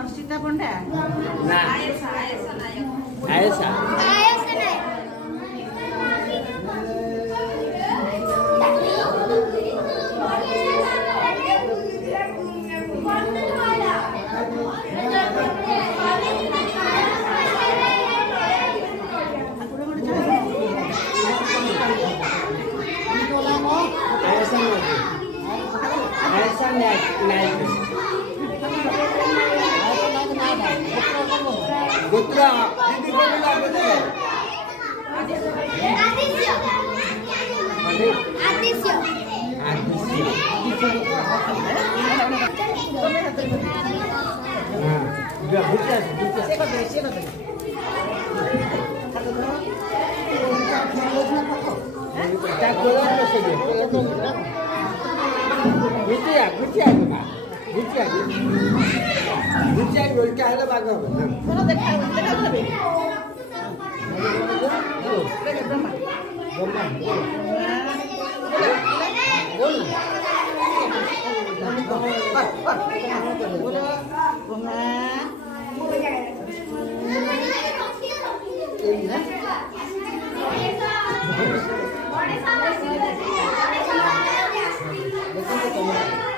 Harshita Pandya Putra, hindi ko nila pwede. Adisyo. Adisyo. Udah, bukan. Tak boleh saja. Bukan, Pak. Bukan boleh ada bagus. Kalau dekat lebih. Dekat berapa? Bunga.